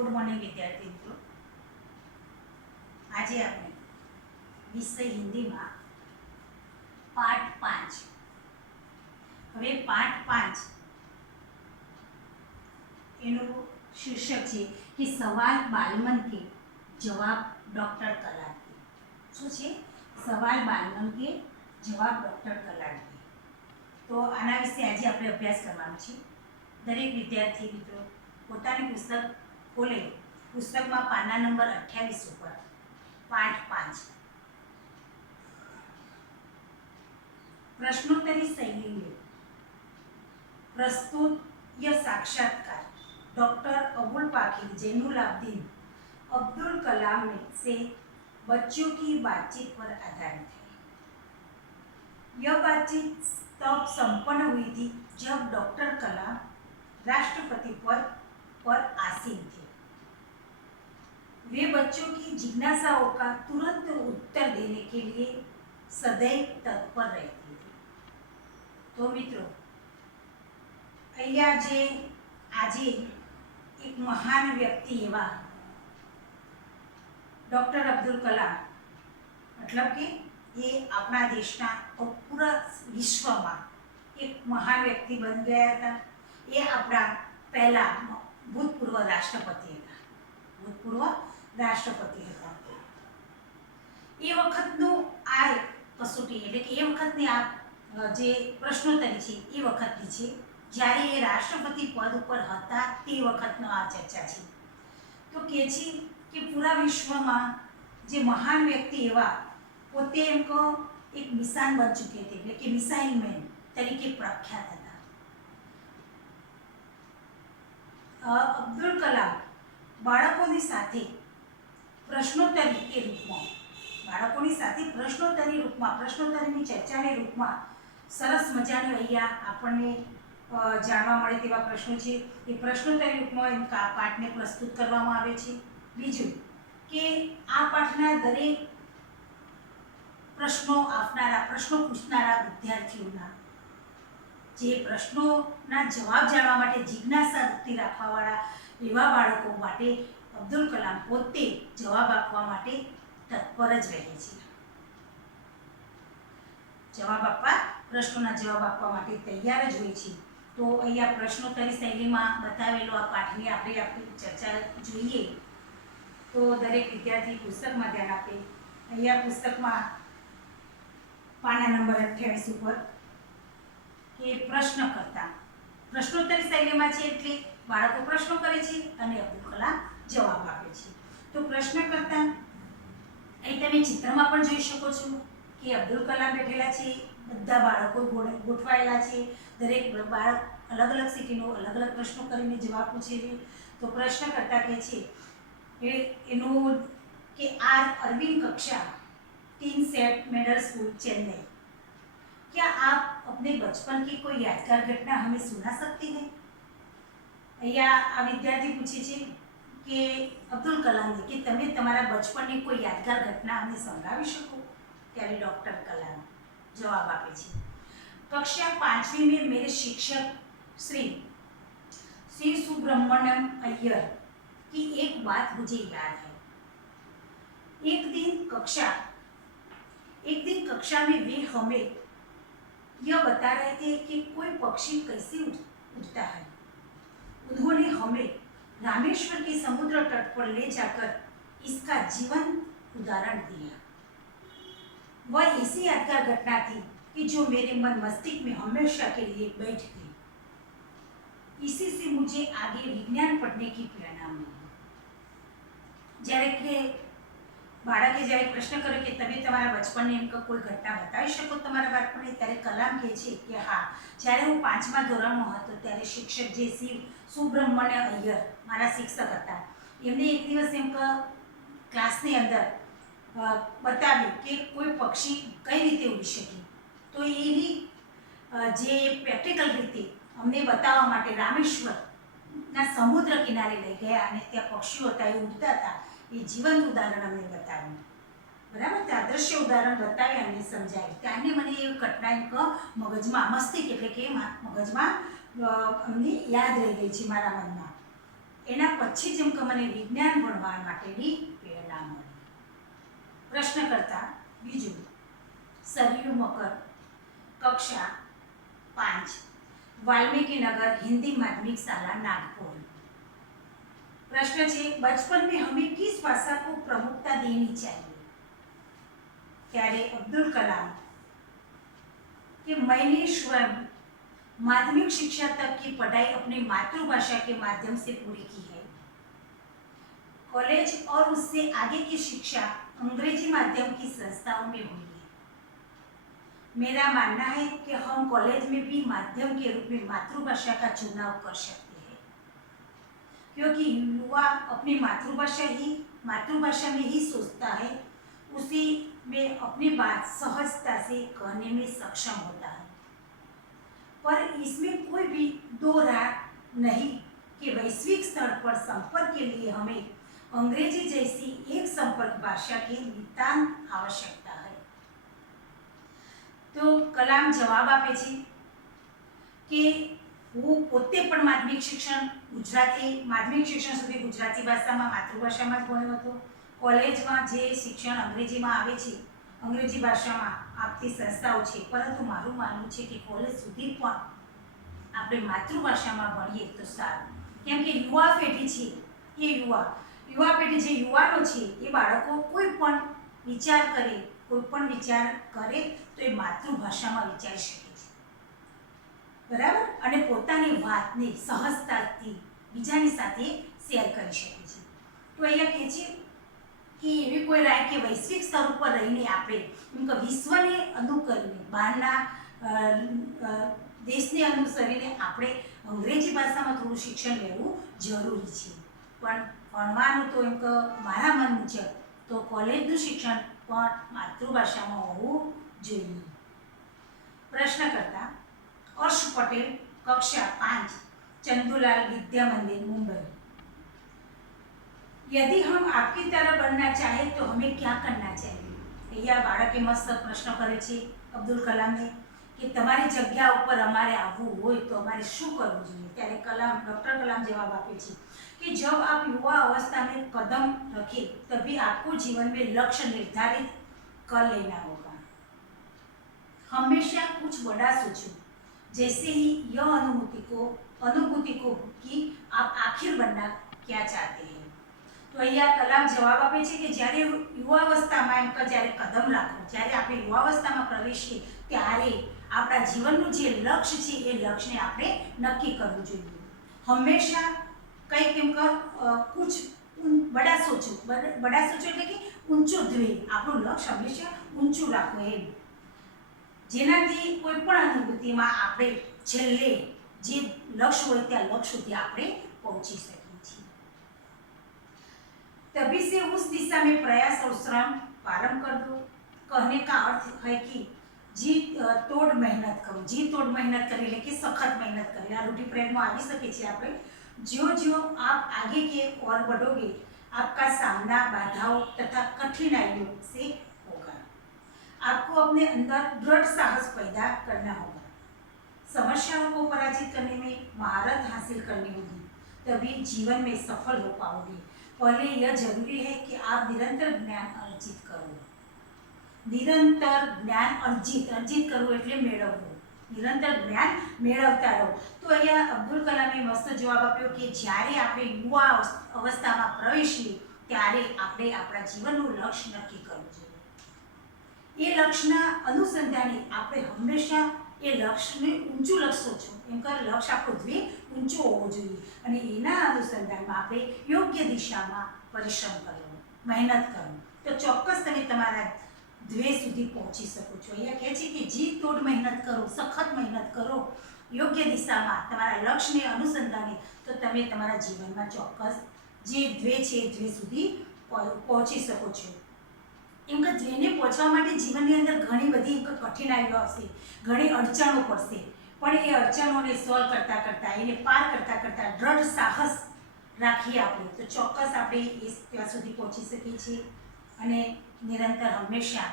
Good morning વિદ્યાર્થી મિત્રો. આજે આપણે વિષય હિન્દીમાં પાઠ 5. હવે પાઠ 5 એનું શીર્ષક છે કે સવાલ બાલમન કે જવાબ ડૉક્ટર કલામ કે. શું છે? સવાલ બાલમન કે જવાબ ડૉક્ટર કલામ કે. તો આના વિશે આજે આપણે અભ્યાસ કરવાનો છે. દરેક વિદ્યાર્થી મિત્રો પોતાની પુસ્તક ખોલે, પુસ્તકમાં પાના નંબર 28 ઉપર પાઠ 5 પ્રશ્નોત્તરી शैली में प्रस्तुत यह साक्षात्कार डॉक्टर अबुल पाकिर जैनुलाब्दीन अब्दुल कलाम में से बच्चों की बातचीत पर आधारित है. यह बातचीत तब संपन्न हुई थी जब डॉक्टर कलाम राष्ट्रपति पद पर आसीन थे. वे बच्चों की जिज्ञासाओं का तुरंत उत्तर देने के लिए सदैव तत्पर रहती थी. तो मित्रों, અહીંયા જે આજે એક મહાન વ્યક્તિ એવા ડૉક્ટર અબ્દુલ કલામ, મતલબ કે એ આપણા દેશના પૂરા વિશ્વમાં એક મહાન વ્યક્તિ બની ગયા હતા. એ આપણા પહેલા ભૂતપૂર્વ રાષ્ટ્રપતિ હતા. એ વખતનું આ કસોટી એટલે કે એ વખતની આ જે પ્રશ્નોત્તરી છે એ વખતની છે જ્યારે એ રાષ્ટ્રપતિ પદ ઉપર હતા તે વખતનો આ ચર્ચા છે. તો કહે છે કે પૂરા વિશ્વમાં જે મહાન વ્યક્તિ એવા પોતે એમ કહો એક નિશાન બની ચૂકે છે એટલે કે મિસાઇલ મેન તરીકે પ્રખ્યાત હતા. અબ્દુલ કલામ બાળકોની સાથે પ્રશ્નોત્તરી રૂપમાં પ્રશ્નોત્તરીની ચર્ચાને રૂપમાં સરસ મજાનું અહીંયા આપણને જાણવા મળે તેવા પ્રશ્નો છે. એ પ્રશ્નોત્તરી રૂપમાં પાઠને પ્રસ્તુત કરવામાં આવે છે. બીજું કે આ પાઠના દરેક પ્રશ્નો પૂછનારા વિદ્યાર્થીઓના જે પ્રશ્નોના જવાબ જાણવા માટે જિજ્ઞાસા વૃત્તિ રાખવાવાળા એવા બાળકો માટે અબ્દુલ કલામ પોતે જવાબ આપવા માટે તત્પર જ રહે છે. પ્રશ્નોના જવાબ આપવા માટે તૈયાર જ હોય છે. તો અહીંયા પ્રશ્નોત્તરી શૈલીમાં બતાવેલો આ પાઠની આપણે ચર્ચા જોઈએ તો દરેક વિદ્યાર્થી પુસ્તકમાં ધ્યાન આપે. અહીંયા પુસ્તકમાં પાના નંબર 28 ઉપર કે પ્રશ્નોત્તરી શૈલીમાં છે એટલે બાળકો પ્રશ્નો કરે છે અને અબ્દુલ કલામ જવાબ આપે છે. તો પ્રશ્ન કરતા અહીં તમે ચિત્રમાં પણ જોઈ શકો છો કે અબ્દુલ કલામ બેઠેલા છે, બધા બાળકો ગોઠવાયેલા છે. દરેક બાળક અલગ અલગ સિટીનો અલગ અલગ પ્રશ્નો કરીને જવાબ પૂછે છે. તો પ્રશ્ન કરતા કહે છે એનું कि आर अरविंद कक्षा 3 सेट मिडल स्कूल चेन्नई, क्या आप अपने बचपन की कोई यादगार घटना हमें सुना सकते हैं? અહીંયા આ વિદ્યાર્થી પૂછે છે કે અબ્દુલ કલામને કે તમે તમારા બચપનની કોઈ યાદગાર ઘટના અમને સંભળાવી શકો? ત્યારે ડૉક્ટર કલામ જવાબ આપે છે, कक्षा 5वीं में मेरे शिक्षक श्री सुब्रमण्यम अय्यर की एक बात मुझे याद है. एक दिन कक्षा में वे हमें यह बता रहे थे कि कोई पक्षी कैसे उड़ता है. उन्होंने हमें रामेश्वर के समुद्र तट पर ले जाकर इसका जीवंत उदाहरण दिया. वह ऐसी यादगार घटना थी कि जो मेरे मन मस्तिष्क में हमेशा के लिए बैठ गई. इसी से मुझे आगे विज्ञान पढ़ने की प्रेरणा मिली. જ્યારે કે બાળકે જ્યારે પ્રશ્ન કર્યો કે તમે તમારા બચપનની એમ કોઈ ઘટના બતાવી શકો તમારા બાળપણની, ત્યારે કલામ કહે છે કે હા, જ્યારે હું 5મા ધોરણમાં હતો ત્યારે શિક્ષક જે સુબ્રમણ્ય અય્યર મારા શિક્ષક હતા, એમને એક દિવસ એમ ક્લાસની અંદર બતાવ્યું કે કોઈ પક્ષી કઈ રીતે ઉડી શકે. તો એની જે પ્રેક્ટિકલ રીતે અમને બતાવવા માટે રામેશ્વરના સમુદ્ર કિનારે લઈ ગયા અને ત્યાં પક્ષીઓ હતા એ ઉડતા હતા. એ જીવંત ઉદાહરણ અમને બતાવ્યું. બરાબર, તે આદર્શ્ય ઉદાહરણ બતાવી અમને સમજાવી. ત્યારને મને એ ઘટના મગજમાં મસ્તિષ્ક એટલે કે મગજમાં અમને યાદ રહી ગઈ છે મારા મનમાં. એના પછી જેમ કે મને વિજ્ઞાન ભણવા માટેની પ્રેરણા મળી. પ્રશ્નકર્તા બીજું, સરયુ મકર, કક્ષા 5, वाल्मीकि नगर हिंदी माध्यमिक शाला नागपुर. प्रश्न है, बचपन में हमें किस भाषा को प्रमुखता देनी चाहिए? त्यारे अब्दुल कलाम कि मैंने स्वयं माध्यमिक शिक्षा तक की पढ़ाई अपनी मातृभाषा के माध्यम से पूरी की है. कॉलेज और उससे आगे की शिक्षा अंग्रेजी माध्यम की संस्थाओं में हुई है. मेरा मानना है कि हम कॉलेज में भी माध्यम के रूप में मातृभाषा का चुनाव कर सकते हैं, क्योंकि युवा अपनी मातृभाषा में ही सोचता है, उसी में अपनी बात सहजता से कहने में सक्षम होता है. पर इसमें कोई भी दो राय नहीं कि वैश्विक स्तर पर संपर्क के लिए हमें अंग्रेजी जैसी एक संपर्क भाषा की नितांत आवश्यकता है. तो कलाम जवाब आपे छे कि હું પોતે પણ માધ્યમિક શિક્ષણ સુધી ગુજરાતી ભાષામાં માતૃભાષામાં જ ભણ્યો હતો. કોલેજમાં જે શિક્ષણ અંગ્રેજીમાં આવે છે, અંગ્રેજી ભાષામાં આપતી સંસ્થાઓ છે, પરંતુ મારું માનવું છે કે કોલેજ સુધી પણ આપણે માતૃભાષામાં ભણીએ તો સારું. કેમ કે યુવા પેઢી છે, એ યુવા પેઢી જે યુવાનો છે, એ બાળકો કોઈ પણ વિચાર કરે તો એ માતૃભાષામાં વિચારી શકે છે, બરાબર, અને પોતાની વાતને સહજતાથી બીજાની સાથે શેર કરી શકે છે. તો અહીંયા કહે છે કે એવી કોઈ રાય કે વૈશ્વિક સ્તર ઉપર રહીને આપણે એમ કે વિશ્વને અનુકરીને બહારના દેશને અનુસરીને આપણે અંગ્રેજી ભાષામાં થોડું શિક્ષણ લેવું જરૂરી છે. પણ ભણવાનું તો એમ કે મારા મન મુજબ તો કોલેજનું શિક્ષણ પણ માતૃભાષામાં હોવું જોઈએ. प्रश्नकर्ता अर्श पटेल, कक्षा 5, चंदूलाल विद्या मंदिर, मुंबई. यदि हम आपकी तरह बनना चाहें तो हमें क्या करना चाहिए? यह बाळके मस्त प्रश्न करे छे अब्दुल कलाम ने कि तमारी जग्या ઉપર અમારે આવવું હોય તો અમારે શું કરવું જોઈએ. ત્યારે डॉक्टर कलाम जवाब આપે છે कि जब आप युवा अवस्था में कदम रखें तभी आपको जीवन में लक्ष्य निर्धारित कर लेना होगा. हमेशा कुछ बड़ा सोचो, जैसे ही यह अनुभूति को कि आप आखिर बनना क्या चाहते हैं. तो અહીંયા કલામ જવાબ આપે છે કે જ્યારે યુવાવસ્થામાં એમ કે જ્યારે કદમ રાખો, જ્યારે આપણે યુવાવસ્થામાં પ્રવેશીએ ત્યારે આપણા જીવનનું જે લક્ષ્ય છે એ લક્ષ્યને આપણે નક્કી કરવું જોઈએ. હંમેશા કંઈક એમ કર कुछ बड़ा सोचो એટલે કે ઊંચો ધ્યેય, આપણું લક્ષ્ય હંમેશા ઊંચું રાખો એમ, જેનાથી કોઈ પણ અનુભૂતિમાં આપણે છેલ્લે જે લક્ષ્ય હોય ત્યાં લક્ષ્ય સુધી આપણે પહોંચી શકીએ છીએ. तभी से उस दिशा में प्रयास और श्रम प्रारंभ कर दो. कहने का अर्थ है कि जी तोड़ मेहनत करो, जी तोड़ मेहनत करी ले कि सखत मेहनत करें. आ रूढ़िप्रयोग में આવી શકે છે આપણે. जो आप आगे की ओर बढ़ोगे, आपका सामना बाधाओं तथा कठिनाइयों से होगा. आपको अपने अंदर दृढ़ साहस पैदा करना होगा. समस्याओं को पराजित करने में महारत हासिल करनी होगी, तभी जीवन में सफल हो पाओगे. पहले यह जरूरी है कि आप निरंतर ज्ञान अर्जित करो. निरंतर ज्ञान अर्जित करવું એટલે મેળવવું. નિરંતર જ્ઞાન મેળવતા રહો. તો અહીંયા અબ્દુલ કલામે મસ્ત જવાબ આપ્યો કે જ્યારે આપણે યુવા અવસ્થામાં પ્રવેશીએ ત્યારે આપણે આપણા જીવનનું લક્ષ્ય નક્કી કરવું જોઈએ. એ લક્ષ્યના અનુસંધાને આપણે હંમેશા એ લક્ષ્યને ઊંચું લક્ષ્ય સોચો, એમ કે લક્ષ્ય આપણું ધ્યેય ઊંચું હોવું જોઈએ અને એના અનુસંધાનમાં આપણે યોગ્ય દિશામાં પરિશ્રમ કરવો, મહેનત કરવો, તો ચોક્કસ તમે તમારા ધ્યેય સુધી પહોંચી શકો છો. અહીંયા કહે છે કે જી તોડ મહેનત કરો, સખત મહેનત કરો યોગ્ય દિશામાં તમારા લક્ષ્યને અનુસંધાને, તો તમે તમારા જીવનમાં ચોક્કસ જે ધ્યેય છે એ ધ્યેય સુધી પહોંચી શકો છો. એમ કે ધ્યેયને પહોંચવા માટે જીવનની અંદર ઘણી બધી કઠિનાઈઓ આવશે, ઘણી અડચણો પડશે, પણ એ અડચણોને સોલ્વ કરતાં કરતાં, એને પાર કરતાં કરતાં દૃઢ સાહસ રાખીએ આપણે તો ચોક્કસ આપણે એ ત્યાં સુધી પહોંચી શકીએ છીએ અને નિરંતર હંમેશા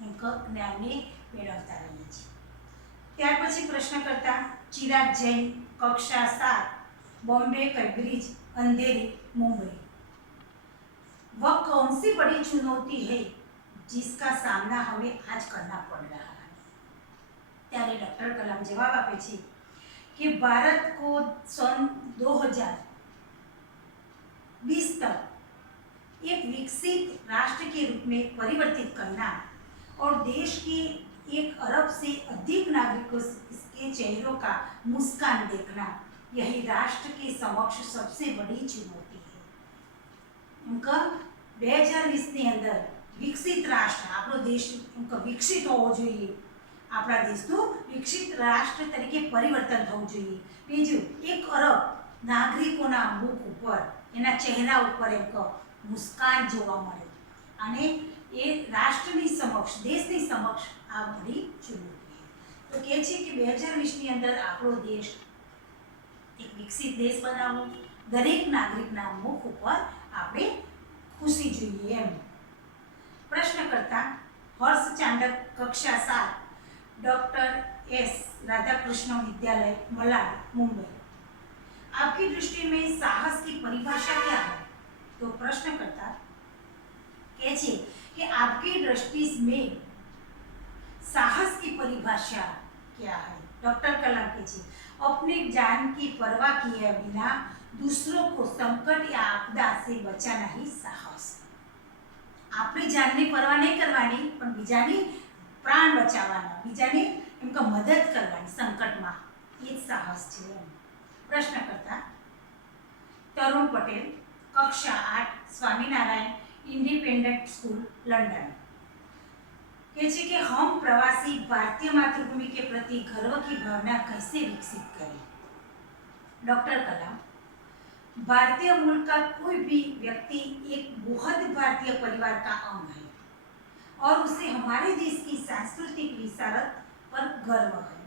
જ્ઞાનને મેળવતા રહીએ છીએ. ત્યાર પછી પ્રશ્નકર્તા ચિરાગ જૈન, કક્ષા 7, બોમ્બે કેમ્બ્રિજ अंधेरी मुंबई। वह कौन सी बड़ी चुनौती है जिसका सामना हमें आज करना पड़ रहा है? ત્યારે ડૉક્ટર કલામ જવાબ આપે છે कि भारत को सन 2020 तक एक विकसित राष्ट्र के रूप में परिवर्तित करना और देश के 1 अरब से अधिक नागरिकों के चेहरों का मुस्कान देखना, यही राष्ट्र के समक्ष सबसे बड़ी चुनौती है। उनका 2020 ની અંદર વિકસિત રાષ્ટ્ર આપણો દેશ વિકસિત હોવો જોઈએ, આપણા દેશનું વિકસિત રાષ્ટ્ર તરીકે પરિવર્તન થવું જોઈએ। બીજું 1 અરબ નાગરિકોના મુખ ઉપર એના ચહેરા ઉપર એક મુસ્કાન જોવા મળે અને એ રાષ્ટ્રની સમક્ષ દેશની સમક્ષ આ બધી ચુનૌતી છે। તો કહે છે કે 2020 ની અંદર આપણો દેશ એક વિકસિત દેશ બનાવવો, દરેક નાગરિકના મુખ ઉપર આપણે ખુશી જોઈએ એમ। प्रश्नकर्ता हर्ष चांडक कक्षा 7 डॉक्टर एस राधाकृष्ण विद्यालय मलाड मुंबई। आपकी दृष्टि में साहस की परिभाषा क्या है? तो प्रश्नकर्ता कहते कि आपकी दृष्टि में साहस की परिभाषा क्या है? डॉक्टर कलाम कहते अपनी जान की परवाह किए बिना दूसरों को संकट या आपदा से बचाना ही साहस। આપણી જાનની પરવા નહીં કરવાની પણ બીજાની પ્રાણ બચાવવાના, બીજાની એમકે મદદ કરવાની સંકટમાં, એ જ સાહસ છે એમ। પ્રશ્નકર્તા તરુણ પટેલ કક્ષા 8 સ્વામિનારાયણ इंडिपेंडेंट स्कूल लंदन कहते हैं कि हम प्रवासी भारतीय मातृभूमि के प्रति गर्व की भावना कैसे विकसित करें? डॉक्टर कलाम भारतीय मूल का कोई भी व्यक्ति एक बहुत भारतीय परिवार का अंग है और उसे हमारे देश की सांस्कृतिक विरासत पर गर्व है।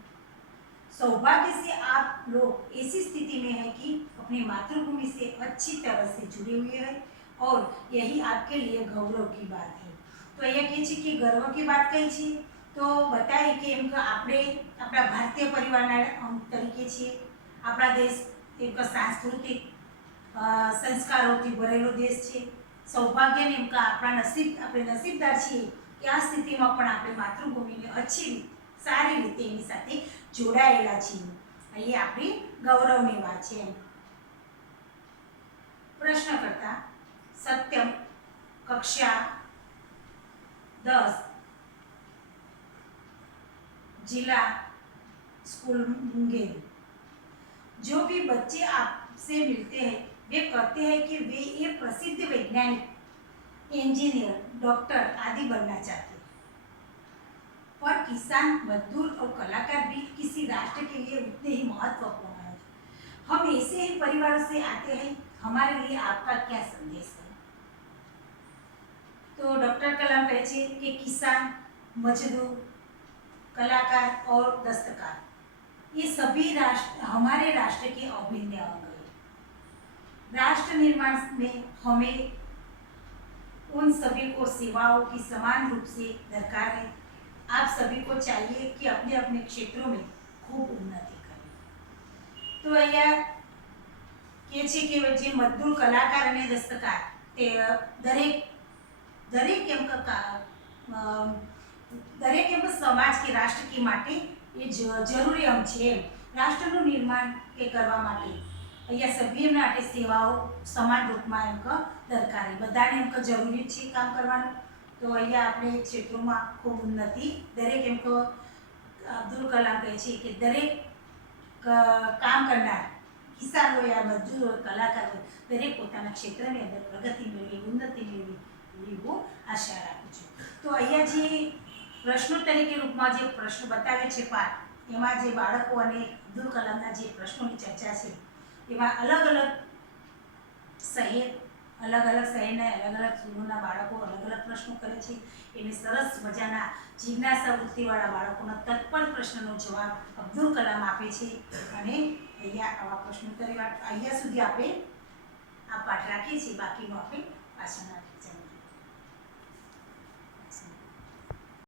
सौभाग्य से आप लोग ऐसी स्थिति में हैं कि अपनी मातृभूमि से अच्छी तरह से जुड़े हुए हैं और यही आपके लिए गौरव की बात है। तो ये कहे कि गर्व की बात कही छे तो बताए कि एम આપણે આપણા ભારતીય પરિવારના અંગ તરીકે છીએ। આપણા દેશ એક સાંસ્કૃતિક સંસ્કારોથી ભરેલો દેશ છે। સૌભાગ્યને એમ આપણા આપણે નસીબદાર છીએ કે આ સ્થિતિમાં પણ આપણે માતૃભૂમિને अच्छी સારી રીતે એની સાથે જોડાયેલા છીએ। એ આપણી ગૌરવની વાત છે। પ્રશ્નકર્તા सत्यम कक्षा 10 जिला स्कूल मुंगेर। जो भी बच्चे आपसे मिलते हैं वे कहते हैं कि वे एक प्रसिद्ध वैज्ञानिक, इंजीनियर, डॉक्टर आदि बनना चाहते हैं, पर किसान, मजदूर और कलाकार भी किसी राष्ट्र के लिए उतने ही महत्वपूर्ण हैं। हम ऐसे ही परिवारों से आते हैं, हमारे लिए आपका क्या संदेश है? तो डॉक्टर कलाम कहते हैं कि किसान, मजदूर, कलाकार और दस्तकार ये सभी हमारे राष्ट्र के अभिन्न अंग हैं। राष्ट्र निर्माण में हमें उन सभी को सेवाओं की समान रूप से दरकार है। आप सभी को चाहिए कि अपने अपने क्षेत्रों में खूब उन्नति करें। तो अहिया કહે છે કે જે મજદૂર કલાકાર અને દસ્તકાર તે દરેક એમ સમાજ કે રાષ્ટ્ર કે માટે એ જરૂરી અંગ છે। રાષ્ટ્રનું નિર્માણ કે કરવા માટે અહીંયા સભ્ય માટે સેવાઓ સમાન રૂપમાં એમ દરકારી બધાને એમ જરૂરી છે કામ કરવાનું। તો અહીંયા આપણે ક્ષેત્રોમાં ખૂબ ઉન્નતિ દરેક એમ અબ્દુલ કલામ કહે છે કે દરેક કામ કરનાર किसान हो या मजदूर हो, कलाकार हो, दरेक पोताना क्षेत्रनी अंदर प्रगति मेळवी, उन्नति मेळवी एवी हूँ आशा राखुं छुं। तो अहींया जे प्रश्नोत्तरी के रूप में जे प्रश्न बतावे छे पाठ एमां जे बाळको अने अब्दुल कलामना जे प्रश्नोनी चर्चा छे एमां अलग अलग शहेरना अलग अलग स्कूलोना बाळको अलग अलग प्रश्नो करे छे। एने सरस मजाना जिज्ञासा वृत्तिवाळा बाळकोना तत्पर प्रश्ननो जवाब अब्दुल कलाम आपे छे अने अहींया आवा प्रश्नोत्तरी अहींया सुधी आपणे आ पाठ राखीए छीए। बाकीनो आपणे पाछळना